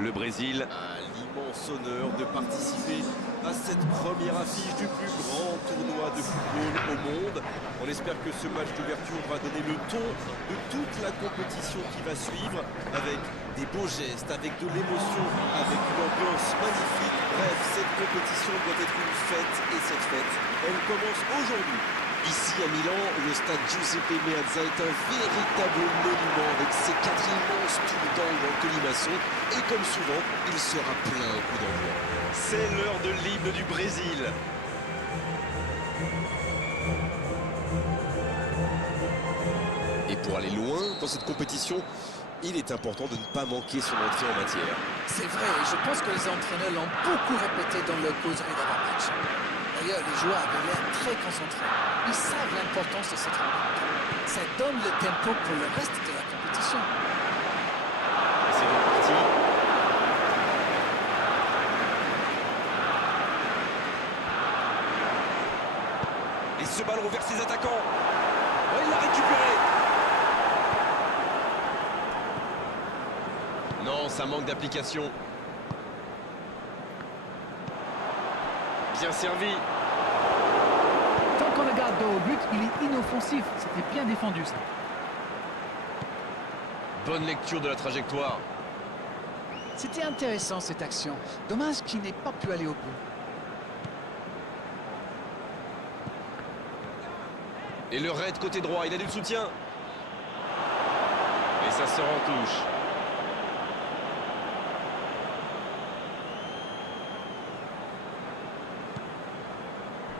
Le Brésil a l'immense honneur de participer à cette première affiche du plus grand tournoi de football au monde. On espère que ce match d'ouverture va donner le ton de toute la compétition qui va suivre, avec des beaux gestes, avec de l'émotion, avec une ambiance magnifique. Bref, cette compétition doit être une fête, et cette fête, elle commence aujourd'hui. Ici à Milan, le stade Giuseppe Meazza est un véritable monument avec ses 4 immenses tours d'angle en colimaçon, et comme souvent, il sera plein au coup d'envoi. C'est l'heure de l'hymne du Brésil. Et pour aller loin dans cette compétition, il est important de ne pas manquer son entrée en matière. C'est vrai, je pense que les entraîneurs l'ont beaucoup répété dans leur causerie d'avant-match. D'ailleurs, les joueurs avaient l'air très concentrés. Ils savent l'importance de cette rencontre. Ça donne le tempo pour le reste de la compétition. Et c'est reparti. Et ce ballon vers ses attaquants. Oh, il l'a récupéré. Non, ça manque d'application. Bien servi. Tant qu'on le garde dos au but, il est inoffensif. C'était bien défendu, ça. Bonne lecture de la trajectoire. C'était intéressant cette action. Dommage qu'il n'ait pas pu aller au bout. Et le raid côté droit, il a du soutien. Et ça sort en touche.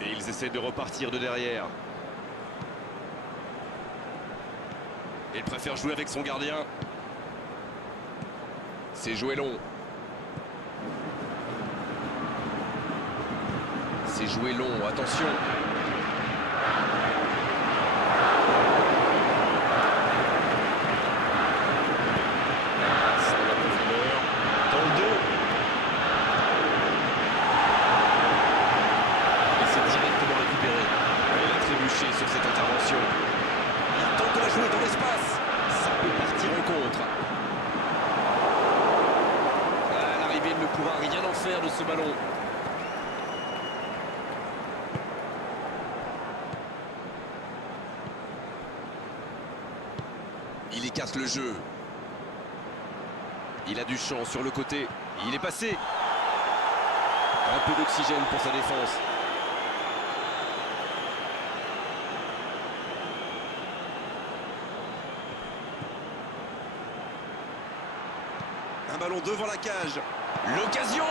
Et ils essaient de repartir de derrière. Il préfère jouer avec son gardien. C'est joué long. C'est joué long, attention. C'est dans la profondeur. Dans le dos. Et c'est directement récupéré. Il a trébuché sur cette intervention. Il tente de la jouer dans l'espace. Ça peut partir en contre. À l'arrivée, il ne pourra rien en faire de ce ballon. Il écarte le jeu. Il a du champ sur le côté. Il est passé. Un peu d'oxygène pour sa défense. Un ballon devant la cage. L'occasion.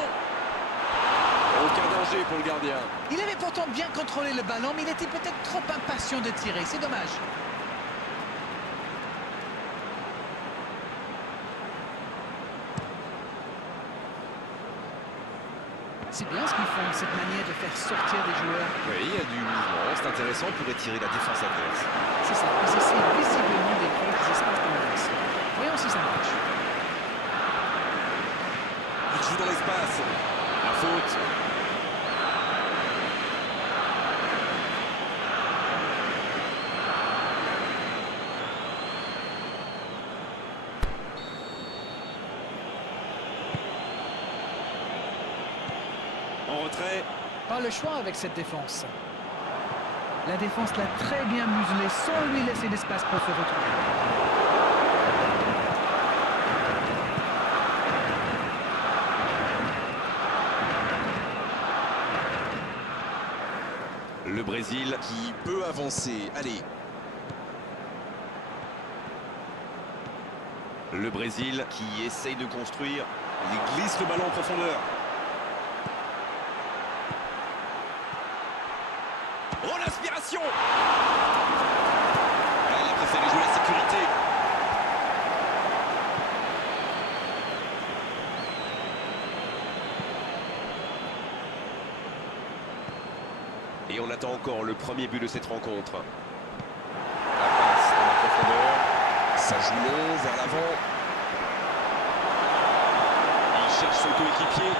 Aucun danger pour le gardien. Il avait pourtant bien contrôlé le ballon, mais il était peut-être trop impatient de tirer. C'est dommage. C'est bien ce qu'ils font, cette manière de faire sortir des joueurs. Oui, il y a du mouvement. C'est intéressant pour étirer la défense adverse. C'est ça, ils essaient visiblement de créer des espaces dans l'axe. Voyons si ça marche. Il joue dans l'espace. La faute. En retrait. Pas le choix avec cette défense. La défense l'a très bien muselé sans lui laisser l'espace pour se retrouver. Le Brésil Qui peut avancer. Allez, Le Brésil qui essaye de construire. Il glisse le ballon en profondeur. Oh, l'aspiration! Il a préféré jouer la sécurité. Et on attend encore le premier but de cette rencontre. La passe dans la profondeur. ça joue long vers l'avant. Il cherche son coéquipier.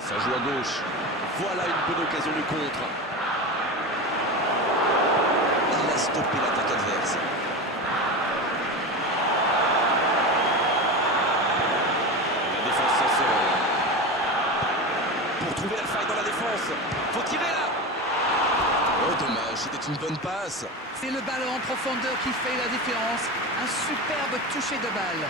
Ça joue à gauche. Voilà une bonne occasion de contre. Il a stoppé l'attaque adverse. La défense s'en sort. Pour trouver la faille dans la défense. Faut tirer là. Oh dommage, c'était une bonne passe. C'est le ballon en profondeur qui fait la différence. Un superbe toucher de balle.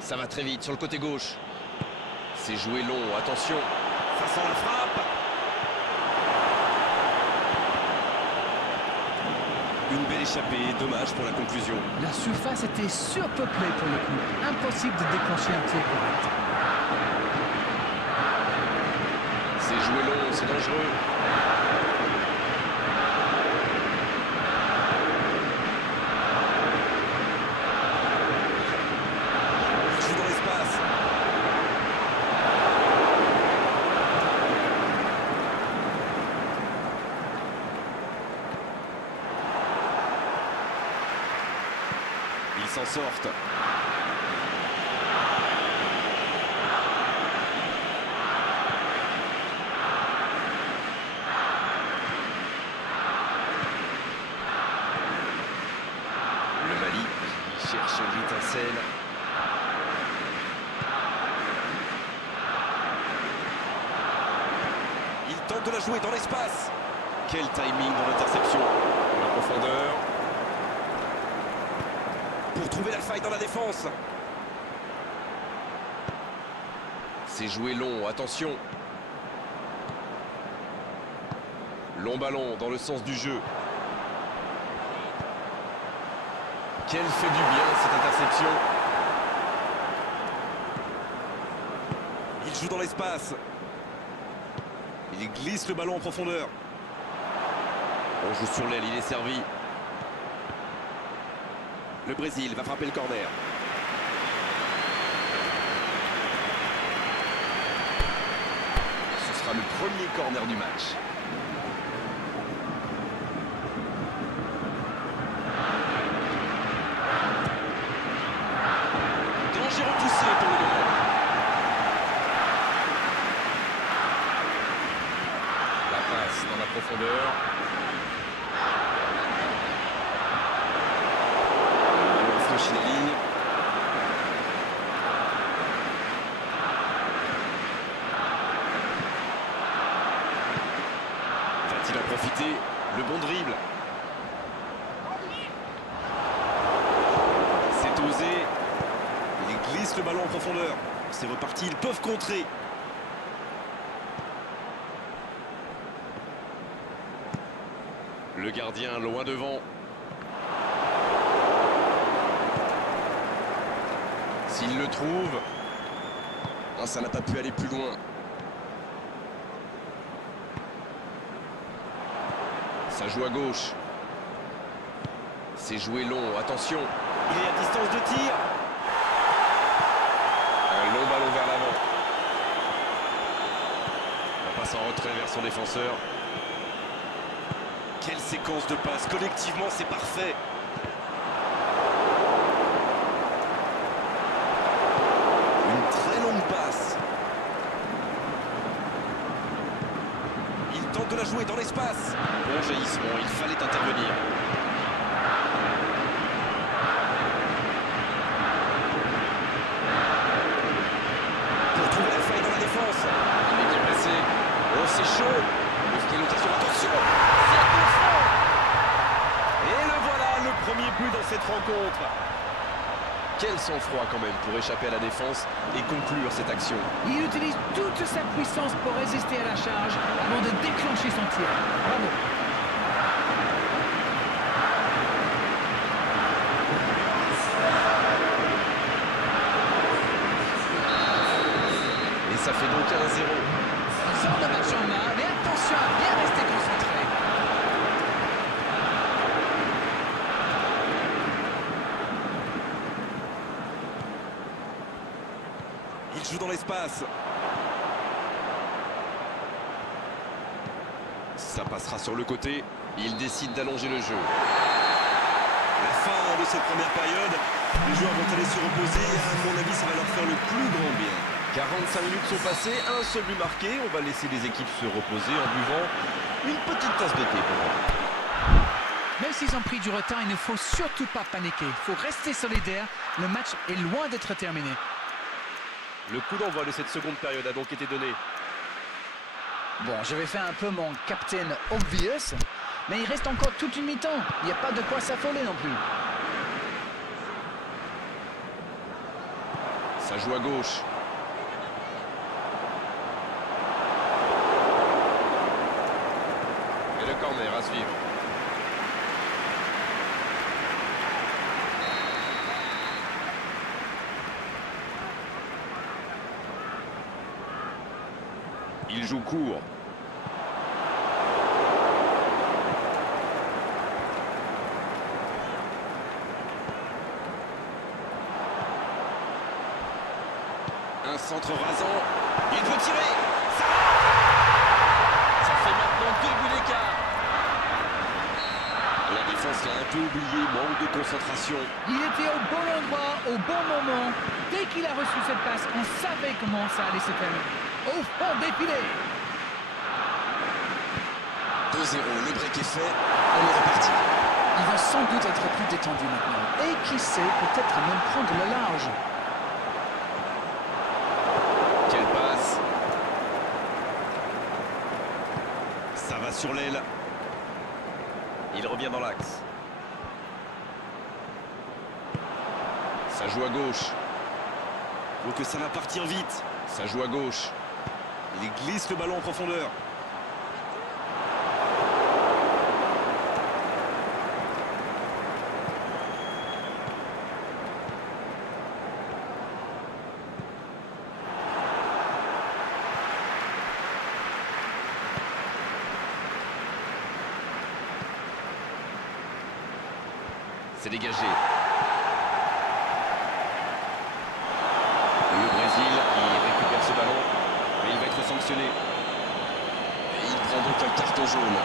Ça va très vite sur le côté gauche. C'est joué long, attention. Ça sent la frappe. Une belle échappée, dommage pour la conclusion. La surface était surpeuplée pour le coup. Impossible de déclencher un tir correct. C'est joué long, c'est dangereux. Il joue dans l'espace. Ils s'en sortent. Le Mali qui cherche l'étincelle. Il tente de la jouer dans l'espace. Quel timing dans l'interception. La profondeur. Pour trouver la faille dans la défense. C'est joué long, attention. Long ballon dans le sens du jeu. Quelle fait du bien cette interception. Il joue dans l'espace. Il glisse le ballon en profondeur. On joue sur l'aile, il est servi. Le Brésil va frapper le corner. Ce sera le premier corner du match. Danger repoussé pour le moment. La passe dans la profondeur. Franchit la ligne. Va-t-il en profiter? Le bon dribble. C'est osé. Il glisse le ballon en profondeur. C'est reparti, ils peuvent contrer. Le gardien loin devant. S'il le trouve, ah, ça n'a pas pu aller plus loin. Ça joue à gauche. C'est joué long, attention. Il est à distance de tir. Un long ballon vers l'avant. On passe en retrait vers son défenseur. Quelle séquence de passes. Collectivement, c'est parfait. De la jouer dans l'espace. Bon jaillissement, il fallait intervenir. Pour trouver la faille dans la défense. Il est bien placé. Oh, c'est chaud. Quelle occasion, attention. C'est au fond. Et le voilà, le premier but dans cette rencontre. Quel sang-froid quand même pour échapper à la défense et conclure cette action. Il utilise toute sa puissance pour résister à la charge avant de déclencher son tir. Bravo. sort le match en main, mais attention à bien rester concentré. Il joue dans l'espace. Ça passera sur le côté. Il décide d'allonger le jeu. La fin de cette première période. Les joueurs vont aller se reposer. À mon avis, ça va leur faire le plus grand bien. 45 minutes sont passées, un seul but marqué. On va laisser les équipes se reposer en buvant une petite tasse de thé pour eux. Même s'ils ont pris du retard, il ne faut surtout pas paniquer. Il faut rester solidaire. Le match est loin d'être terminé. Le coup d'envoi de cette seconde période a donc été donné. Bon, je vais faire un peu mon captain obvious, mais il reste encore toute une mi-temps. Il n'y a pas de quoi s'affoler non plus. Ça joue à gauche. Et le corner à suivre. Il joue court. Un centre rasant. Il peut tirer. Ça fait maintenant 2 buts d'écart. La défense l'a un peu oublié, manque de concentration. Il était au bon endroit, au bon moment. Dès qu'il a reçu cette passe, on savait comment ça allait se terminer. Au fond défilé. 2-0, le break est fait, on est reparti. Il va sans doute être plus détendu maintenant. Et qui sait, peut-être même prendre le large. Quelle passe. Ça va sur l'aile. Il revient dans l'axe. Ça joue à gauche. Donc ça va partir vite. Ça joue à gauche. Il glisse le ballon en profondeur. C'est dégagé. Le Brésil, il récupère ce ballon, mais il va être sanctionné. Et il prend donc un carton jaune.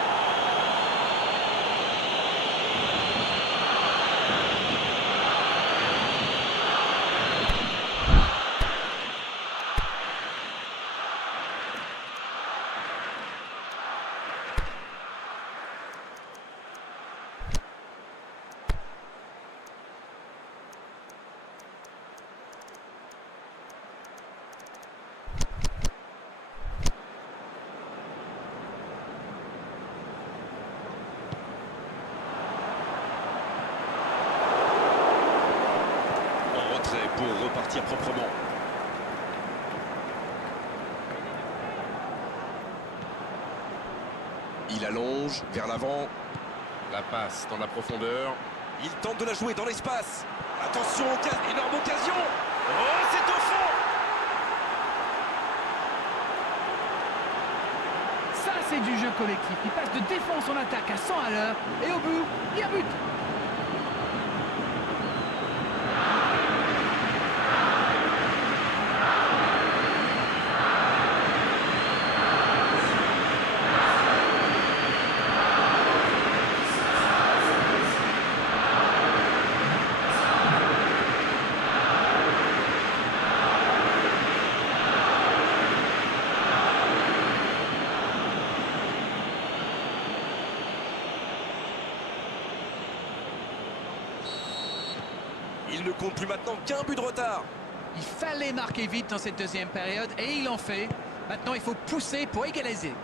Pour repartir proprement. Il allonge vers l'avant. La passe dans la profondeur. Il tente de la jouer dans l'espace. Attention, énorme occasion. Oh, c'est au fond. Ça, c'est du jeu collectif. Il passe de défense en attaque à 100 à l'heure. Et au bout, il y a but. Il ne compte plus maintenant qu'un but de retard. Il fallait marquer vite dans cette deuxième période et il en fait. Maintenant, il faut pousser pour égaliser.